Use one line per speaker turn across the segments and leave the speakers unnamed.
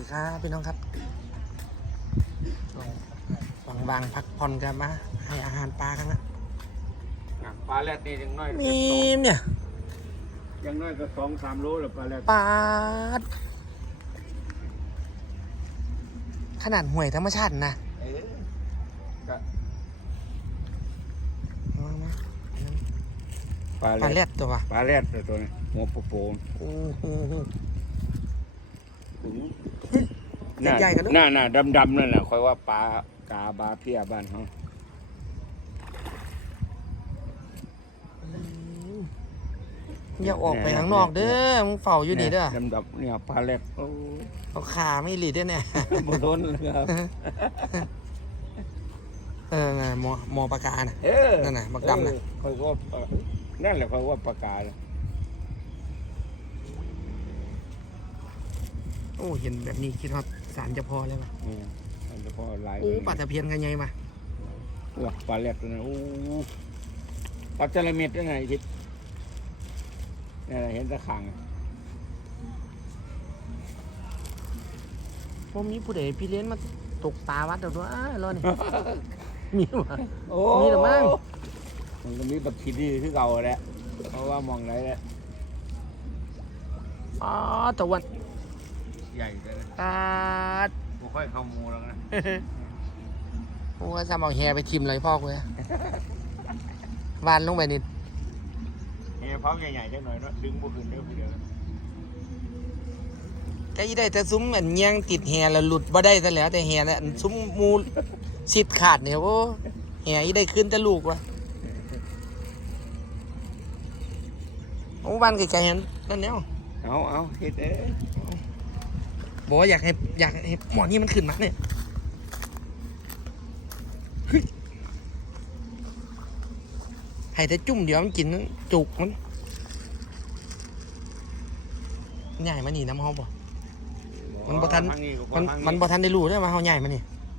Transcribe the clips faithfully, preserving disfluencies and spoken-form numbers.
ดีครับพี่น้องครับวางวางพักผ่อนกันมาให้อาหารปลากันนะ
ปลาแรดนี่ยังน้อย
มีเนี่ย
ยังน้อยก็สองสามโลแล้วปลาแรด
ปลาขนาดห่วยธรรมชาตินะ
เออก็
ปลาแรดตัว
ปลาแรดตัวนี้หัวโปน
โอ้โห
ใหญ่กันด้วยน่าๆดำๆนั่นแหละคอยว่าปลากาบาเพียบ้านเขา
อย่าออกไปข้างนอกเด้อมึงเฝ้าอยู่นี่เด้อ
ดำๆเนี่ยปลาแรด
เอาขาไม่หลีดด้วยเนี่ย
บนต้นเลยครับ
เออหมอหมอปากกาน่ะนั่นน่ะบักดำน่ะ
คอยว่านั่นแหละคอยว่าปากกาเลย
โอ้เห็นแบบนี้คิดว่าสารจะพอเลยป่ะ
สารจะพอหลาย
โอ้ปลาตะเพียนกันไงมา
ว้าปลาแรดนะโอ้ปลาจระเม็ดนั่นไงคิดนี่เห็นตะขัง
พอมีผู้ใดพี่เลี้ยนมาตกปลาวัดเดี๋ยวด้วยรอนี่มีมั้ยมีหรือมั้ง
มันก็มีบัตรทีดีที่เก่าแหละเพราะว่ามองไรแหละ
อ๋อตะวัน
ใหญ่เลย
อ่า
กูค่อยเข้ามูแล้วนะ
กูก็จะเอาแฮไปทิมเลยพ่อกูเลยวานลงไปนิด
แฮพร้อมใหญ่ๆจังหน่อยเนาะดึงบุกขึ้นเด้อผู้เดียว
ก็ยี่ได้แต่ซุ้มเหมือนยังติดแฮแล้วหลุดบ่ได้แต่แล้วแต่แฮเนี่ยซุ้มมูสิทธิ์ขาดเนี่ยโอ้แฮยี่ได้ขึ้นแต่ลูกวะโอ้วันไกลๆเห็นนั่นเนี่ย
เอาเอาเฮ็ดเอ้
บอกว่าอยากให้อยากให้หมอนี่มันขึ้นมาเนี่ยให้แต่จุ่มเดี๋ยวมันกินจุกมันใหญ่มาหนีน้ำห้องบ่มันบ่ทันมันมันบ่ทันได้รู้ด้วยว่าเขาใหญ่มานี่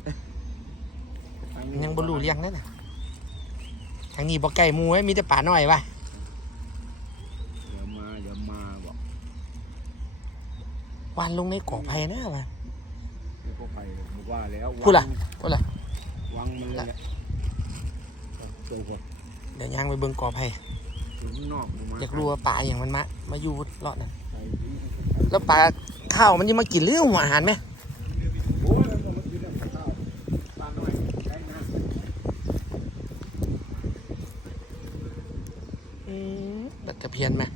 ยังบ่รู้เลี้ยงเลยนะทางนี้บ่ไก่มูไว้มีแต่ป่าน้อยว่ะ
เดี๋ยวมาเดี๋ยวมาบอก
วันลงในกอไผ่นะว่ะ
ในกอไผ่บอกว่าแล้ว
พูดล่ะพูดล่ะ
วางมันเลย
เดี๋ยวย่างไปเบิ่งกอไผ่อยากรู้ว่าป่าอย่างมันมามาอยู่รอดนั่นแล้วป่าข้าวมันจะมากินเรื่องหัวอาหารไหมบัตรเพียนไหม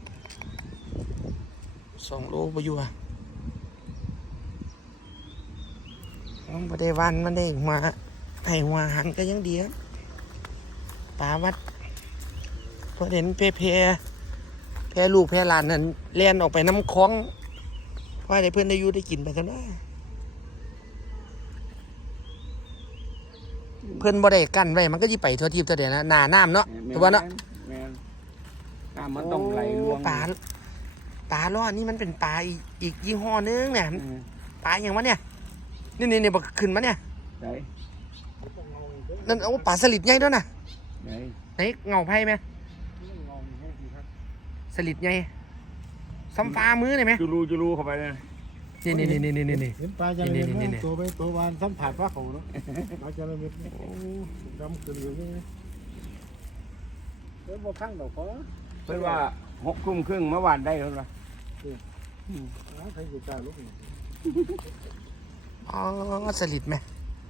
สองโลไปอยู่อ่ะมันไม่ได้วันมันได้มาให้หัวอาหารก็ยังดีครับป่าวัดพอเห็นเพเพแพลูกแพหลานนั่นเลี้ยนออกไปน้ำคล้องเพราะได้เพื่อนได้อยู่ได้กินไปกันว่าเพื่อนบ่ได้กั้นไว้มันก็ยิ่ไปทั่วทิพย์ทั่วเดียนะหนาน้ำเนาะถูกป่ะเนาะ
น้ำมันต้องไหลลวง
ปลาปลาล้อนี่มันเป็นปลาอีกอีกยี่ห้อนึงเนี่ยปลาอย่างวะเนี่ยนี่นี่นี่บอกขึ้นมาเนี่ยนั่นโอ้ปลาสลิดใหญ่ด้วยนะไหนเงาไพ่ไหมสลิดไงซ้ำฟ้ามือเลยไหม
จูรูจูรูเข้าไปเลย
นี่นี่นี่นี่นี่นี่
เห็นปลาจระเม็ดตัวไปตัววานซ้ำผ่านฟ้าเขาเนาะปลาจระเม็ดดำขึ้นอยู่นี่เพิ่นบ่พังดอกขอ
เพิ่นว่าหกทุ่มครึ่งเมื่อวานได้เท่าไหร่
ใครจะกล้าลุก
อ๋อสลิดไหม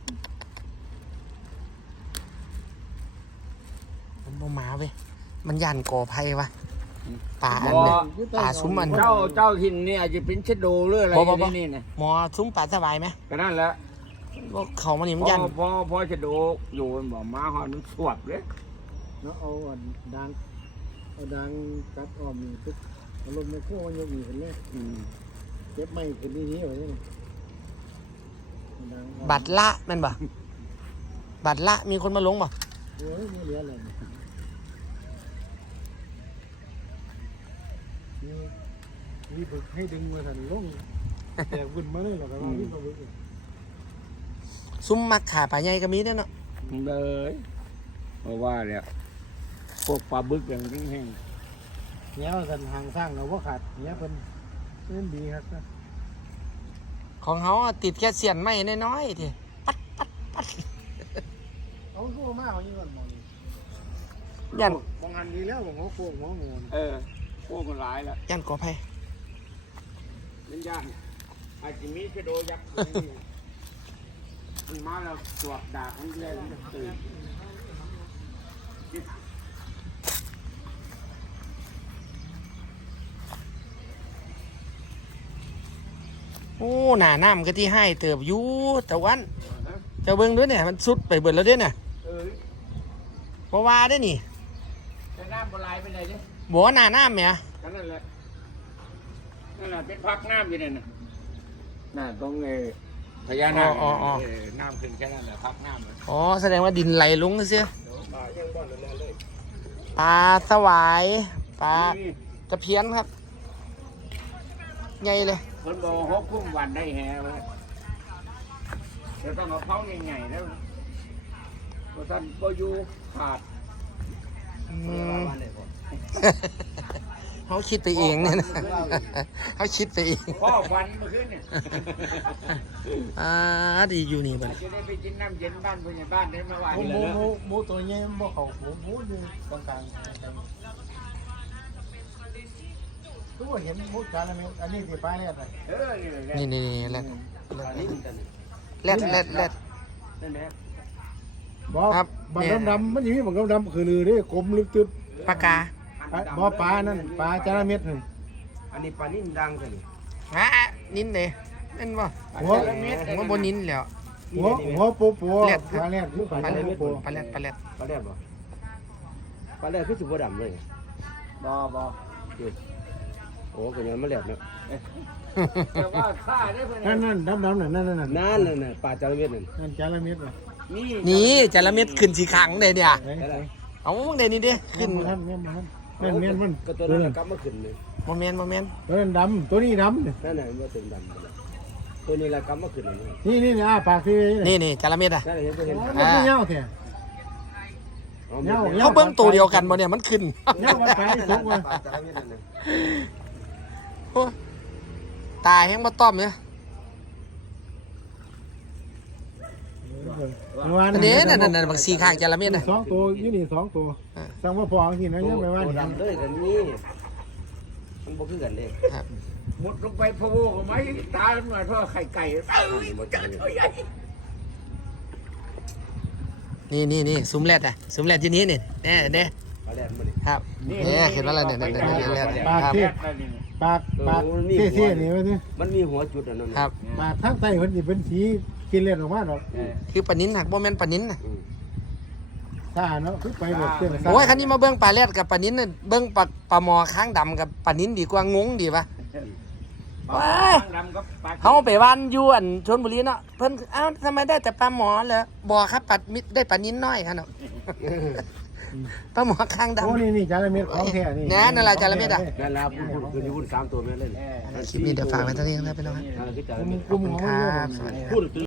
มันบ่มาเว้ยมันยันก่อไผ่วะป่าอันเนี่ยป่าซุ้มอัน
เจ้าเจ้าถิ่นนี่อาจจะเป็นเชดโดหรืออะไรนี่นี่นะ
หมอซุ้มป่าสบายไหม
ก็นั่นแหละ
ก็เขามันนี่มันยัน
พอพอเชดโดอยู่บอกมาหอมันสวบเลย
เนาะเอาดังเอาดังกัดออมทุกอารมณ์ในขั้วมันยังมีกันเลยเก็บไม่ขึ้นที่นี้ไว้นี่
บัตรละมันบ่บัตรละมีคนมาลงบ่
โอ้ยไม่เหลืออะไรมีบึกให้ดึงมาสั่นลงแต่วุ่นมาเลยหรอกครับพี่บึก
ซุ้มมักขาปลาใหญ่ก็มีด้วยเนาะ
เลยเพราะว่าเนี่ยพวกปลาบึกอย่างนี้แห้ง
เนี้ยสั่นห่างสร้างเราว่าขาดเนี้ยเป็นเป็นดีครับ
ของเขาอะติดแค่เสียนไม้น้อยๆทีปัดปัดปัด
เอาโค้มากเอานี่ก่อนมองนี่
ยัน
มองอันนี้แล้วผมเขาโค้งหัวหมูน
เออพวกมันหลายแล้ว
ยันกอไผ่
มันย่านอาจจะมีกระโดดยักษ์มันมาแล้วสวบดาบมันเรื่อยมันจะตื่น
โอ้หนาน้ำก็ที่ให้เติบอยู่แต่วันเจะเบิ่งด้วยเนี่ยมันสุดไปเบิดแล้วเด้เนี่ย
เออ
เพราะว่าได้นี่
แต่น้ำบลายไปไหนเนี่ย
บ่หนาน้ำเนี่ย
ก็นั่นแหละนั่นแหละเป็นพักน้ำอยู่นั่นน่ะน่าต้องเออพญานาคเออน้ำขึ้นแค่นั้นแหละพักน้ำเลย
อ๋อแสดงว่าดินไหลลงเสีย
ปลายังบ่อนเลยเลย
ปลาสวายปลาตะเพียนครับใหญ่เลย
คนบอกหกคุ้มวันได้แฮะไว้จะต้องเอาเขาใหญ่ๆแล้วเพราะท่านก็อยู่ขาด
อืม เขาคิดไปเองเนี่ยนะเขาคิดไปเอง
พ่อวันเมื่อคืนเนี่ย
อ่าดีอยู่นี่บัด
จะได้ไปกินน้ำเย็นบ้านผู้ใหญ่บ้านได้เมื่อวาน
หมู
นี้
หมูหมูตัวใหญ่มันบ่เข้าหัวหมูอยู่กลางกลางทุกคนเห็นหมูจานละเม็ดอันนี้ที่ปลาเนี่ยอะไร
เออนี่แหละ
นี่นี่นี่แรด
อันนี้กัน
แรดแรดแรด
นั่นแหละ
บอก
ครับ
บัก
เนี่ย
ดำๆมันอยู่มีบักดำๆคือลือเด้กลมลึกตึ๊บ
ปากกา
อ่ะบ่ปลานั่นปลาจานละเม็ดหนึ่ง
อันนี้ปลานิ่มดังกัน
ฮะนิ้นเลยนั่นบ่
หัว
ผมว่าบนนิ้นแล้ว
หัวหัวปูปู
แรด
ปลาแรดคือปลา
ปลาแรด
ปูปู
ปลาแรดปลาแรด
ปลาแรดบ่ปลาแรดคือสุบดำเลย
บ่บ่
โอ้ก็ยังไม่แรดเนาะแต่ว่าข้าได้เพิ่น
นั่นนั่นดำๆนั่นนั่นนั่นนั่น
นั่นน่ะน่ะปลาจาระเม็ดนั่น
นั่นจานละเม็ดน่ะ
นี่
นี่จระเม็ดขึ้นสีขังเลยเนี่ย
เฮ้ยเฮ้ย
เอาเดี๋ยวนี้ดิขึ้น
แม่นมันแม่นมันแม่นแม่นมัน
ก็ตัวนั้นกลับมาขึ้นเลย
โมเมนต์โมเมนต์
ตัวนั้นดำตัวนี้ดำเนี่ย
นั่นน่ะมันเต็มดำตัวนี้ละกลับมาขึ้นเลย
นี่นี่นี่อ่าปากคือ
นี่นี่จระเม็ดอ่ะ
นั่นเห็นบ่เห็น
มันไม่เงาแท้ เงา
เขาเบิ้งตัวเดียวกันบ่เนี่ยมันขึ้น
เงามันไปสุกว่ะ
ปลาจาระเม็ดนั่นน่ะ
โอ้ยตายแห้งมาต้อมเนี่ย อันนี้นั่นนั่นนั่นบางสีข้างจระเม็ดน่ะ
สองตัวยี่นี่สองตัวสั่งว่าพอเอาที่ไหนยังไม่ว่า
ตัว
นี่
ดำเลยกันนี่มันบ่คือกันเด้
ครับ
หมดลงไปพะโวกับไม้ตาหน่อยเพราะไข่ไก่เอ้ยจัดเอาใหญ่
นี่นี่นี่ซุ้มแรดอ่ะซุ้มแรดที่นี้นี่แน่เด้
ปลาแรดมันนี่
ครับเนี่ยเห็นว่าอะไรเนี่ยเนี่ยเนี่ยเนี่ยเนี่ยครับ
ปากปากเท่ๆนี่วะนี่
มันมีหัวจุดอันนั้น
ครับ
ปากทางใต้มันจะเป็นสีกินเลือดออกมาดอก
คือปลานิ้นหักโมเมนต์ปลานิ้นน่ะ
ซาเนาะคือไปแบบเส้นซา
โอ้ยคันนี้มาเบิ้งปลาแรดกับปลานิ้นน่ะเบิ้งปลาปลาหมอค้างดำกับปลานิ้นดีกว่างงดีปะ ว้าย เขาไปบ้านอยวนชลบุรีเนาะเพิ่นเอ้าทำไมได้แต่ปลาหมอเหรอบ่ครับปัดมิดได้ปลานิ้นน้อยครับเนาะปลาหมอค้างดำ
โอ้นี่นี่จาระเม็ดของแท้นี่
แน่นั่นแหละจาระเม็ดอะ
นั่นแหละพูดคือพูดสามตัวแม่เล่น
คลิปนี้เดี๋ยวฝากไว้เท่านี้นะครับพี่น้องครับ
นั่นคือจา
ก
ระ
ลุ่ม
เม็ด
กลุ่มของ
ค
มัน
รั
เยอะ
บสวัสดีครับ
พูด